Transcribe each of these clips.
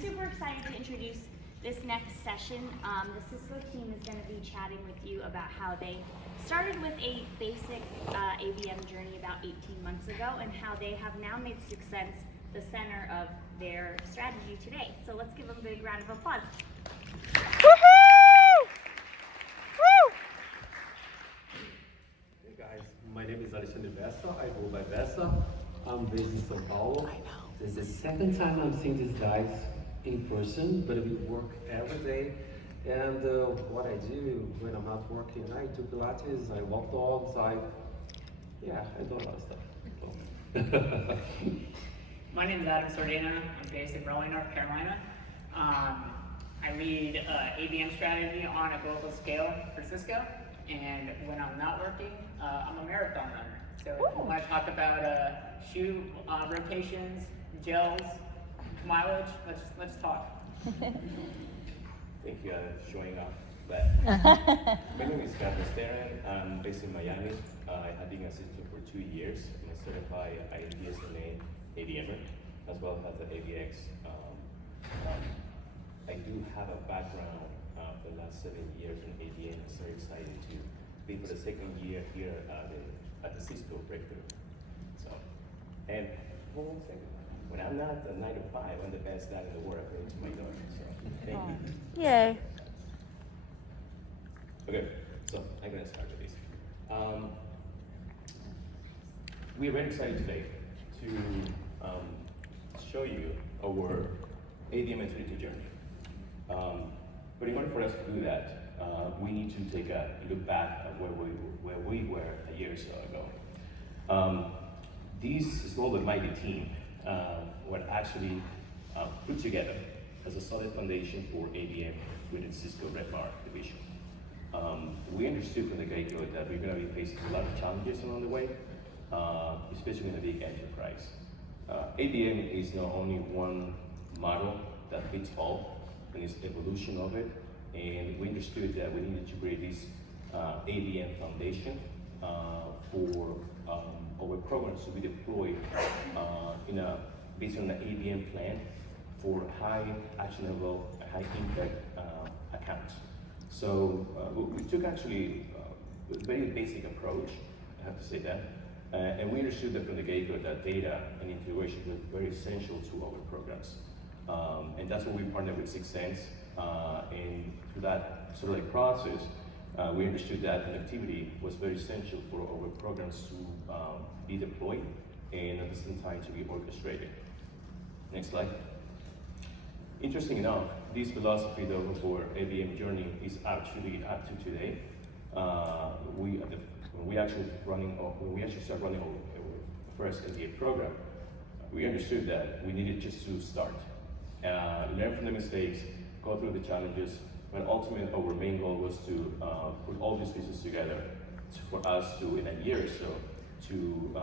super excited to introduce this next session. The Cisco team is going to be chatting with you about how they started with a basic ABM journey about 18 months ago and how they have now made 6Sense the center of their strategy today. So let's give them a big round of applause. Hey guys, my name is Alexandre Bessa. I go by Bessa. I'm based in São Paulo. This is the second time I'm seeing these guys in person, but we work every day. And what I do when I'm not working, I do Pilates, I walk dogs, I do a lot of stuff. My name is Sardinha. I'm based in Raleigh, North Carolina. I lead ABM strategy on a global scale for Cisco. And when I'm not working, I'm a marathon runner. So if you want to talk about shoe rotations, gels, mileage, let's talk. Thank you for showing up. My name is Teran. I'm based in Miami. I have been a Cisco for 2 years. I'm a certified IDSNA ABMer, as well as the ABX. I do have a background for the last 7 years in ABM. I'm so excited to be for the second year here at the Cisco breakthrough. So, and hold on a second. When I'm not a 9 to 5, I'm the best dad in the world according to my daughter. So, thank you. Yay. Okay, so I'm gonna start with this. We are very excited today to show you our ABM maturity journey. But in order for us to do that, we need to take a look back at where we were a year or so ago. This small but mighty team were actually put together as a solid foundation for ABM within Cisco Red Bar division. We understood from the get-go that we're going to be facing a lot of challenges along the way, especially in a big enterprise. ABM is not only one model that fits all, and it's the evolution of it, and we understood that we needed to create this ABM foundation for our programs to be deployed based on the ABM plan for high actionable, high impact accounts. So we took actually a very basic approach, I have to say that, and we understood that from the get-go that data and integration was very essential to our programs. And that's why we partnered with 6Sense, and through that sort of like process, we understood that connectivity was very essential for our programs to be deployed and at the same time to be orchestrated. Next slide. Interesting enough, this philosophy though for ABM journey is actually up to today. When we actually started running our first MBA program, we understood that we needed just to start, learn from the mistakes, go through the challenges, but ultimately our main goal was to put all these pieces together for us to, in a year or so, to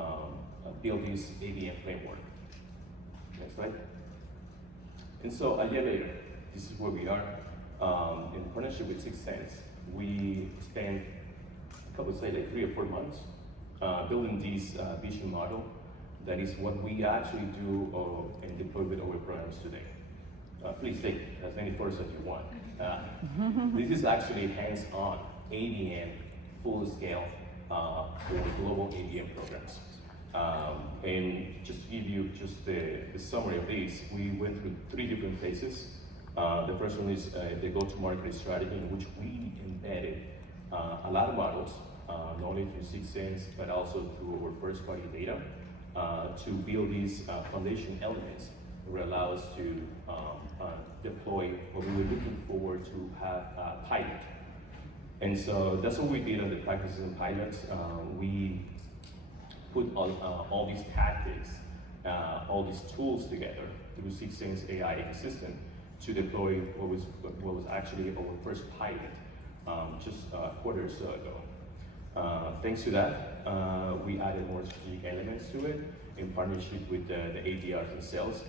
build this ABM framework. Next slide. And so a year later, this is where we are. In partnership with 6Sense, we spent a couple of, say, like 3 or 4 months building this vision model. That is what we actually do and deploy with our programs today. Please take as many photos as you want. This is actually hands-on ABM full scale for global ABM programs. And just to give you just the summary of this, we went through 3 different phases. The first one is the go-to-market strategy, in which we embedded a lot of models, not only through 6Sense, but also through our first-party data, to build these foundation elements that will allow us to deploy what we were looking forward to have a pilot. And so that's what we did on the practices and pilots. We put all these tactics, all these tools together through 6Sense AI ecosystem to deploy what was actually our first pilot just a quarter or so ago. Thanks to that, we added more strategic elements to it in partnership with the ADRs and sales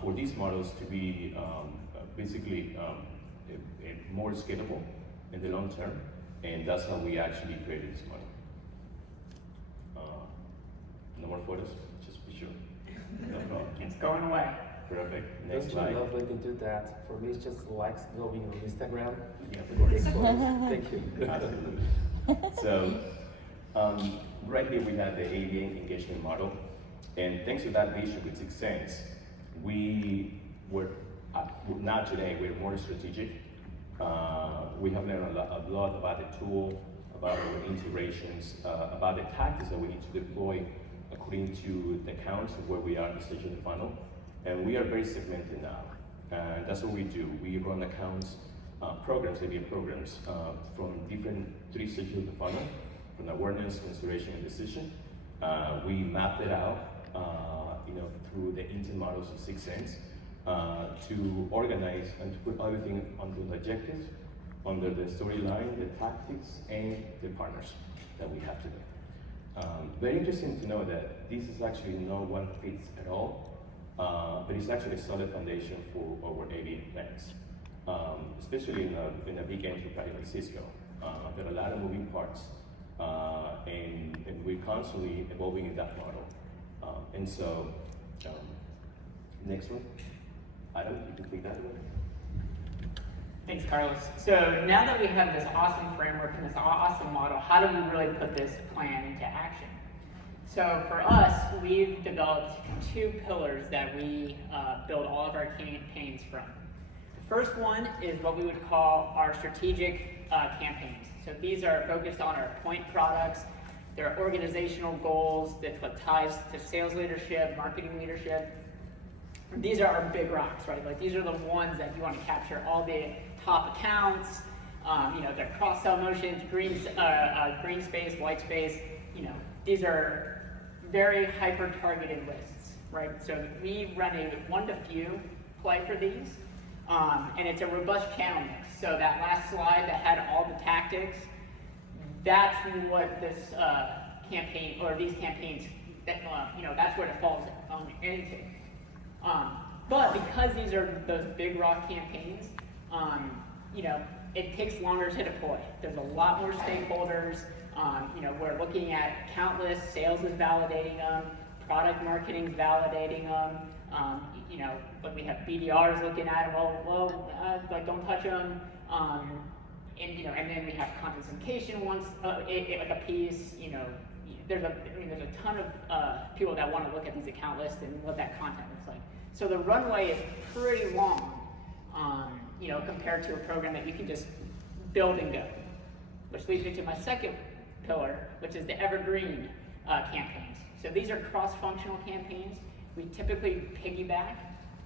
for these models to be basically more scalable in the long term, and that's how we actually created this model. No more photos, just be sure. No problem. It's going away. Perfect. Next Don't slide. you love when you do that? For me, it's just likes going on Instagram. Yeah, of It course. takes photos. Thank you. Absolutely. So, right here we have the ABM engagement model, and thanks to that vision with 6Sense, we were not today. We're more strategic. We have learned a lot about the tool, about our integrations, about the tactics that we need to deploy according to the accounts of where we are in the stage of the funnel, and we are very segmented now. And that's what we do. We run accounts, programs, ABM programs, from different 3 stages of the funnel, from awareness, consideration, and decision. We mapped it out, through the intent models of 6Sense, to organize and to put everything under the objectives, under the storyline, the tactics, and the partners that we have today. Very interesting to know that this is actually no one fits at all, but it's actually a solid foundation for our ABM plans, especially in a big enterprise like Cisco. There are a lot of moving parts, and we're constantly evolving in that model. Next one. Adam, you can take that one. Thanks, Carlos. So now that we have this awesome framework and this awesome model, how do we really put this plan into action? So for us, we've developed 2 pillars that we build all of our campaigns from. The first one is what we would call our strategic campaigns. So these are focused on our point products, their organizational goals, that's what ties to sales leadership, marketing leadership. These are our big rocks, right? Like these are the ones that you want to capture all the top accounts, their cross-sell motions, green space, white space. These are very hyper-targeted lists, right? So we run a one-to-few play for these, and it's a robust channel mix. So that last slide that had all the tactics, that's what this campaign, or these campaigns, that's what it falls into. But because these are those big rock campaigns, it takes longer to deploy. There's a lot more stakeholders. We're looking at account lists, sales is validating them, product marketing is validating them. But we have BDRs looking at them. Don't touch them. And then we have content syndication once, like a piece. There's a ton of people that want to look at these account lists and what that content looks like. So the runway is pretty long, compared to a program that you can just build and go. Which leads me to my second pillar, which is the evergreen campaigns. So these are cross-functional campaigns. We typically piggyback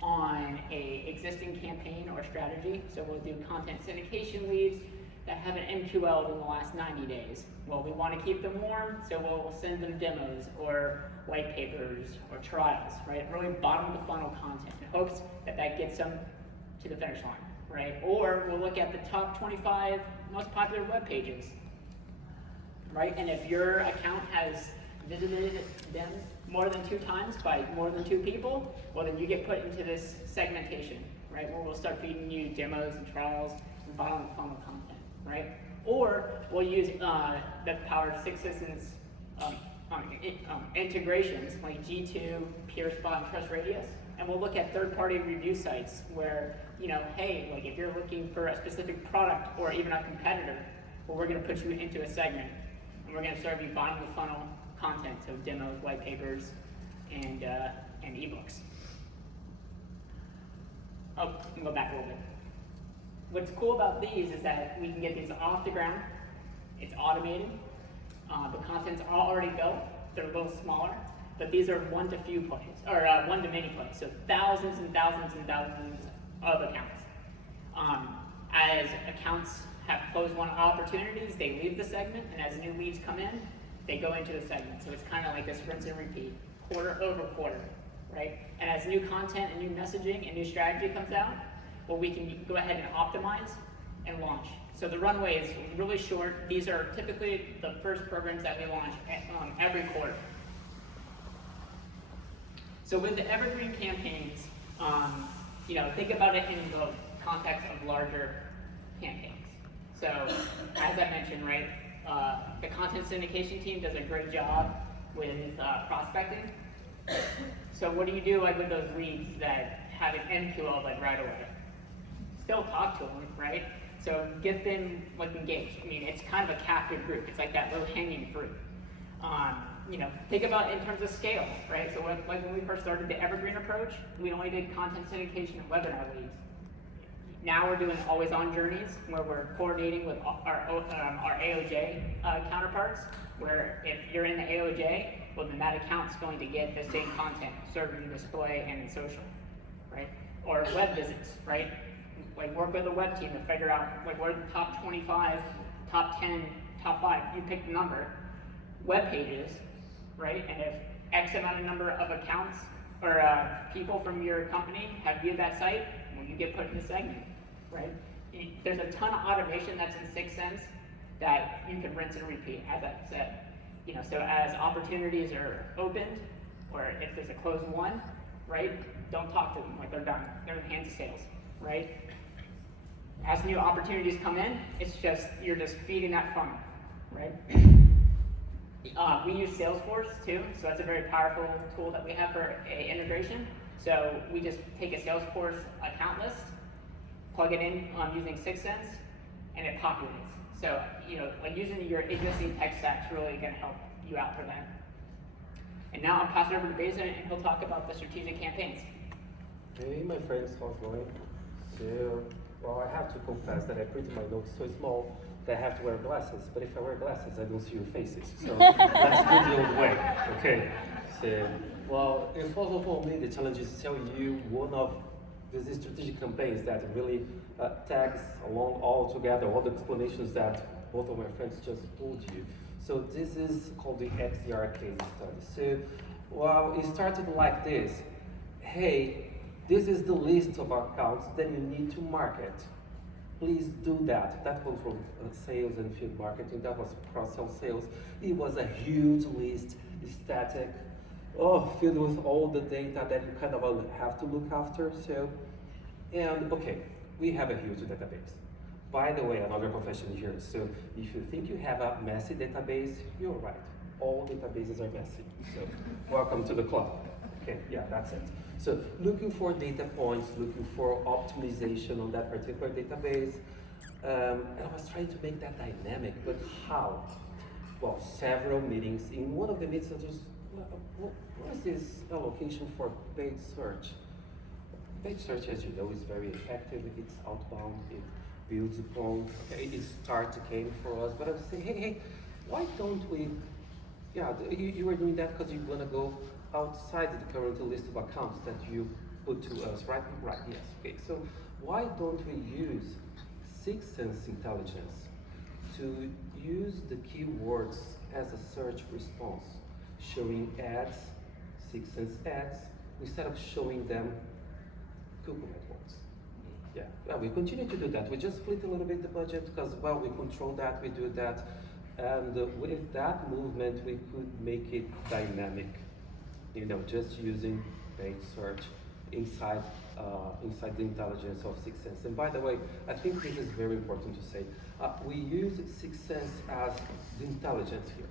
on a existing campaign or strategy. So we'll do content syndication leads that haven't MQL'd in the last 90 days. Well, we want to keep them warm, so we'll send them demos or white papers or trials, right? Really bottom of the funnel content in hopes that gets them to the finish line, right? Or we'll look at the top 25 most popular web pages, right? And if your account has visited them more than 2 times by more than 2 people, well, then you get put into this segmentation, right? Where we'll start feeding you demos and trials and bottom of the funnel content, right? Or we'll use the power of 6Sense integrations like G2, PeerSpot, and Trust Radius, and we'll look at third-party review sites where, hey, like if you're looking for a specific product or even a competitor, well, we're going to put you into a segment, and we're going to serve you bottom of the funnel content, so demos, white papers, and ebooks. Oh, I can go back a little bit. What's cool about these is that we can get these off the ground. It's automated. The content's all already built. They're a little smaller, but these are one-to-few plays, or one-to-many plays. So thousands and thousands and thousands of accounts. As accounts have closed-won opportunities, they leave the segment, and as new leads come in, they go into the segment. So it's kind of like this rinse and repeat, quarter over quarter, right? And as new content and new messaging and new strategy comes out, well, we can go ahead and optimize and launch. So the runway is really short. These are typically the first programs that we launch every quarter. So with the evergreen campaigns, think about it in the context of larger campaigns. So as I mentioned, right, the content syndication team does a great job with prospecting. So what do you do like with those leads that have an MQL like right away. Still talk to them, right? So get them like engaged. I mean, it's kind of a captive group. It's like that low-hanging fruit. Think about it in terms of scale, right? So when we first started the evergreen approach, we only did content syndication and webinar leads. Now we're doing always-on journeys where we're coordinating with our AOJ counterparts, where if you're in the AOJ, well then that account's going to get the same content served in display and in social, right? Or web visits, right? Like work with a web team to figure out like what are the top 25, top 10, top 5, you pick the number, web pages, right? And if X amount of number of accounts or people from your company have viewed that site, well, you get put in the segment, right? There's a ton of automation that's in 6Sense that you can rinse and repeat, as I said. So as opportunities are opened, or if there's a closed one, right? Don't talk to them like they're done. They're in the hands of sales, right? As new opportunities come in, you're just feeding that funnel, right? We use Salesforce too, so that's a very powerful tool that we have for integration. So we just take a Salesforce account list, plug it in using 6Sense, and it populates. So, like using your existing tech stack is really going to help you out for that. And now I'll pass it over to Bessa, and he'll talk about the strategic campaigns. Hey, my friends, how's it going? So, well, I have to confess that I printed my notes so small that I have to wear glasses. But if I wear glasses, I don't see your faces. So let's do the old way, okay? So, well, first of all, the challenge is to tell you one of these strategic campaigns that really tags along all together all the explanations that both of my friends just told you. So this is called the XDR case study. So, well, it started like this. Hey, this is the list of accounts that you need to market. Please do that. That was from sales and field marketing. That was cross-sell sales. It was a huge list, static, filled with all the data that you kind of have to look after. So, and okay, we have a huge database. By the way, another confession here. So if you think you have a messy database, you're right. All databases are messy. So welcome to the club. Okay, yeah, that's it. So looking for data points, looking for optimization on that particular database. And I was trying to make that dynamic, but how? Well, several meetings. In one of the meetings, I just, what is this allocation for paid search? Paid search, as you know, is very effective. It's outbound. It builds upon. It came for us. But I was saying, hey, why don't we? Yeah, you were doing that because you want to go outside the current list of accounts that you put to us, right? Right. Yes. Okay. So why don't we use 6Sense intelligence to use the keywords as a search response, showing ads, 6Sense ads, instead of showing them Google AdWords. Yeah, we continue to do that. We just split a little bit the budget because, well, we control that, we do that. And with that movement, we could make it dynamic, just using paid search inside the intelligence of 6Sense. And by the way, I think this is very important to say. We use 6Sense as the intelligence here,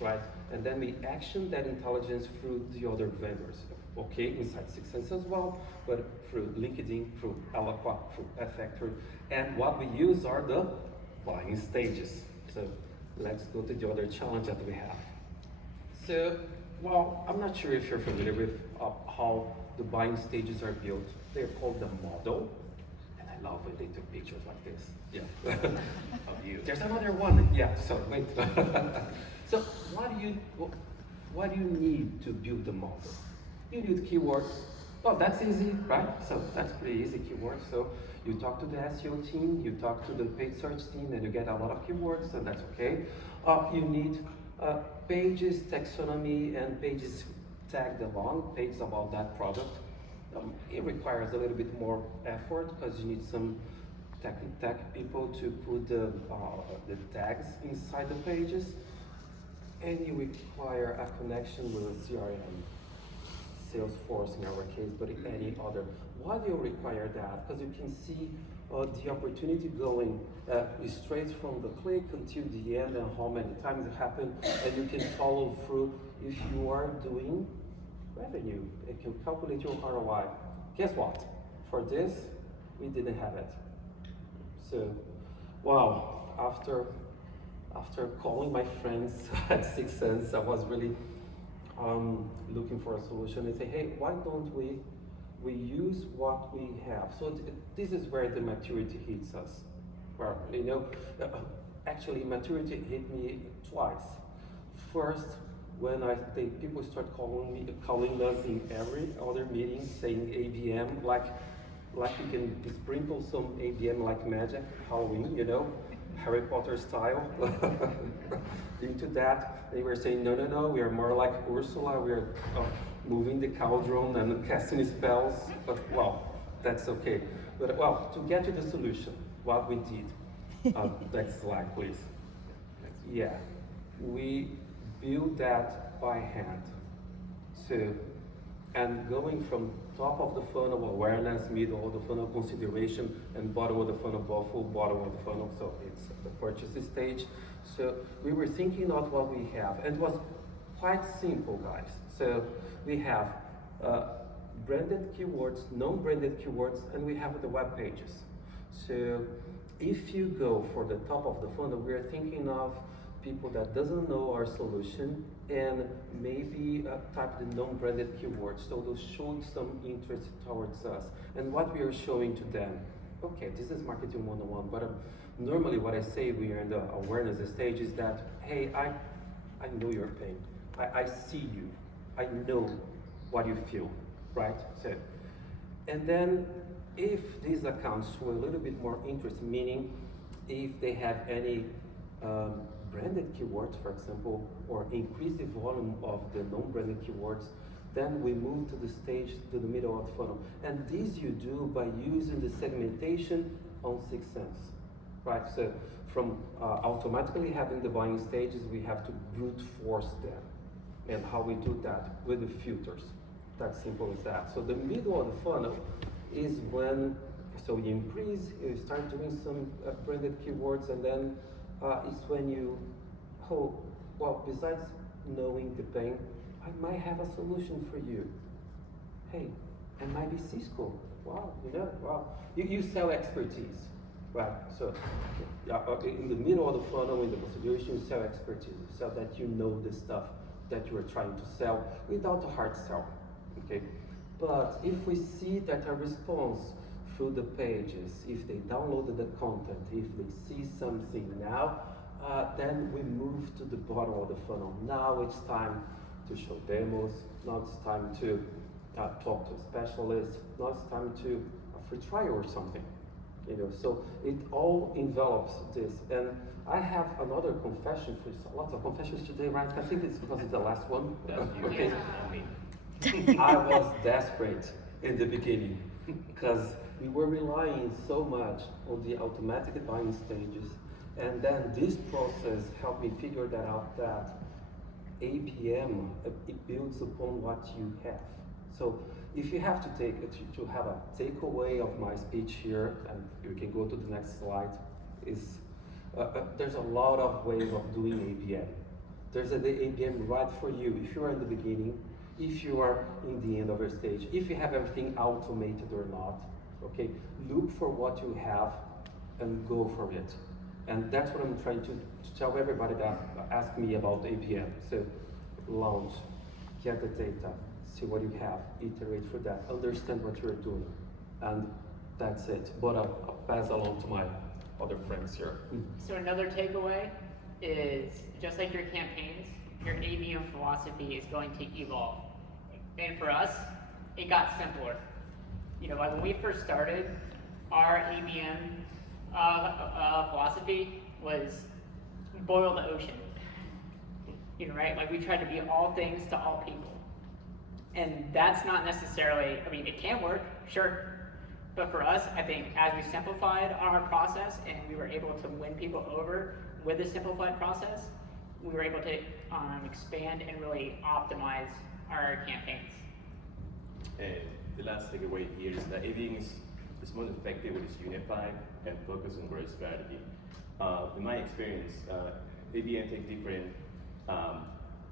right? And then we action that intelligence through the other vendors. Okay, inside 6Sense as well, but through LinkedIn, through Eloqua, through Factory. And what we use are the buying stages. So let's go to the other challenge that we have. So, well, I'm not sure if you're familiar with how the buying stages are built. They're called the model. And I love when they took pictures like this. Yeah. Of you. There's another one. Yeah, so wait. So what do you need to build the model? You need keywords. Well, that's easy, right? So that's pretty easy, keywords. So you talk to the SEO team, you talk to the paid search team, and you get a lot of keywords, and that's okay. You need pages, taxonomy, and pages tagged along, pages about that product. It requires a little bit more effort because you need some tech people to put the tags inside the pages, and you require a connection with a CRM. Salesforce in our case, but any other. Why do you require that? Because you can see the opportunity going straight from the click until the end and how many times it happened, and you can follow through if you are doing revenue. It can calculate your ROI. guess what? For this, we didn't have it. So, wow, after calling my friends at 6Sense, I was really looking for a solution. I say, hey, why don't we use what we have? So this is where the maturity hits us. Well, you know, actually maturity hit me twice. First, when people start calling us in every other meeting saying ABM, like you can sprinkle some ABM like magic, Halloween, you know, Harry Potter style. Into that, they were saying, no, we are more like Ursula, we are moving the cauldron and casting spells, but well, that's okay. But well, to get to the solution, what we did, next slide please. Yeah, we built that by hand. So, and going from top of the funnel awareness, middle of the funnel consideration, and bottom of the funnel, full bottom of the funnel, so it's the purchase stage. So we were thinking of what we have, and it was quite simple, guys. So we have branded keywords, non-branded keywords, and we have the web pages. So if you go for the top of the funnel, we are thinking of people that doesn't know our solution and maybe type the non-branded keywords, so they'll show some interest towards us. And what we are showing to them, okay, this is marketing 101, but normally what I say when you're in the awareness stage is that, hey, I know your pain, I see you, I know what you feel, right? So, and then if these accounts show a little bit more interest, meaning if they have any branded keywords, for example, or increase the volume of the non-branded keywords, then we move to the stage, to the middle of the funnel. And this you do by using the segmentation on 6Sense, right? So from automatically having the buying stages, we have to brute force them. And how we do that? With the filters. That's simple as that. So the middle of the funnel is when, so you increase, you start doing some branded keywords, and then it's when you, well, besides knowing the pain, I might have a solution for you. Hey, it might be Cisco. Wow, you know, wow. You sell expertise, right? So in the middle of the funnel, in the consideration, you sell expertise, so that you know the stuff that you are trying to sell without a hard sell, okay? But if we see that a response through the pages, if they downloaded the content, if they see something now, then we move to the bottom of the funnel. Now it's time to show demos, now it's time to talk to a specialist, now it's time to a free trial or something. You know, so it all envelops this. And I have another confession, lots of confessions today, right? I think it's because it's the last one. Okay. I was desperate in the beginning because we were relying so much on the automatic buying stages, and then this process helped me figure that out, that ABM, it builds upon what you have. So if you have to have a takeaway of my speech here, and you can go to the next slide, is there's a lot of ways of doing ABM. There's the ABM right for you if you are in the beginning, if you are in the end of your stage, if you have everything automated or not, okay? Look for what you have and go for it. And that's what I'm trying to tell everybody that ask me about ABM. So launch, get the data, see what you have, iterate through that, understand what you're doing, and that's it. But I'll pass along to my other friends here. So another takeaway is, just like your campaigns, your ABM philosophy is going to evolve. And for us, it got simpler. You know, like when we first started, our ABM philosophy was boil the ocean. You know, right? Like we tried to be all things to all people. And that's not necessarily, I mean, it can work, sure. But for us, I think as we simplified our process and we were able to win people over with a simplified process, we were able to expand and really optimize our campaigns. And the last takeaway here is that ABM is more effective when it's unified and focused on growth strategy. In my experience, ABM takes different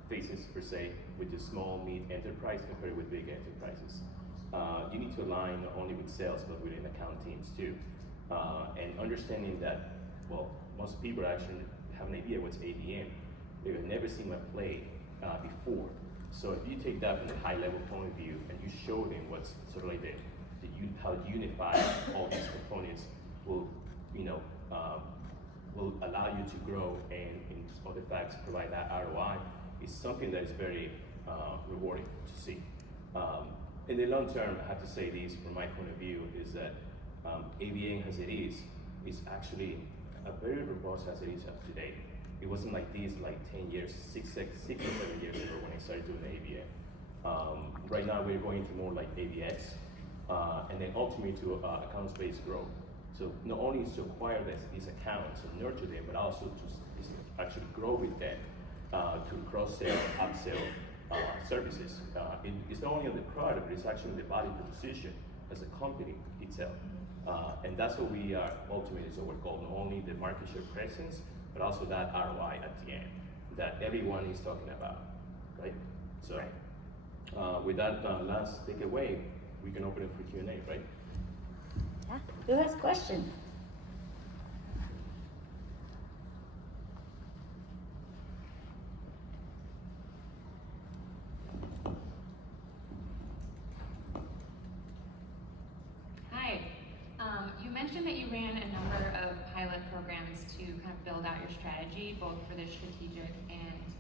phases per se, with the small, mid enterprise compared with big enterprises. you need to align not only with sales but within account teams too. And understanding that, well, most people actually have an idea what's ABM. They've never seen my play before. So if you take that from the high level point of view and you show them what's sort of like how unified all these components will, will allow you to grow and in other facts provide that ROI, is something that is very rewarding to see. In the long term, I have to say this from my point of view is that ABM as it is actually a very robust as it is today. It wasn't like this like 10 years, 6 or 7 years ago when I started doing ABM. Right now we're going to more like ABX, and then ultimately to accounts-based growth. So not only is to acquire these accounts and nurture them, but also to actually grow with them to cross-sell, upsell services. It's not only on the product, but it's actually the value proposition as a company itself. And that's what we are ultimately is our goal, not only the market share presence, but also that ROI at the end that everyone is talking about, right? So with that last takeaway, we can open it for Q&A, right? Yeah. Who has questions? Hi. You mentioned that you ran a number of pilot programs to kind of build out your strategy, both for the strategic and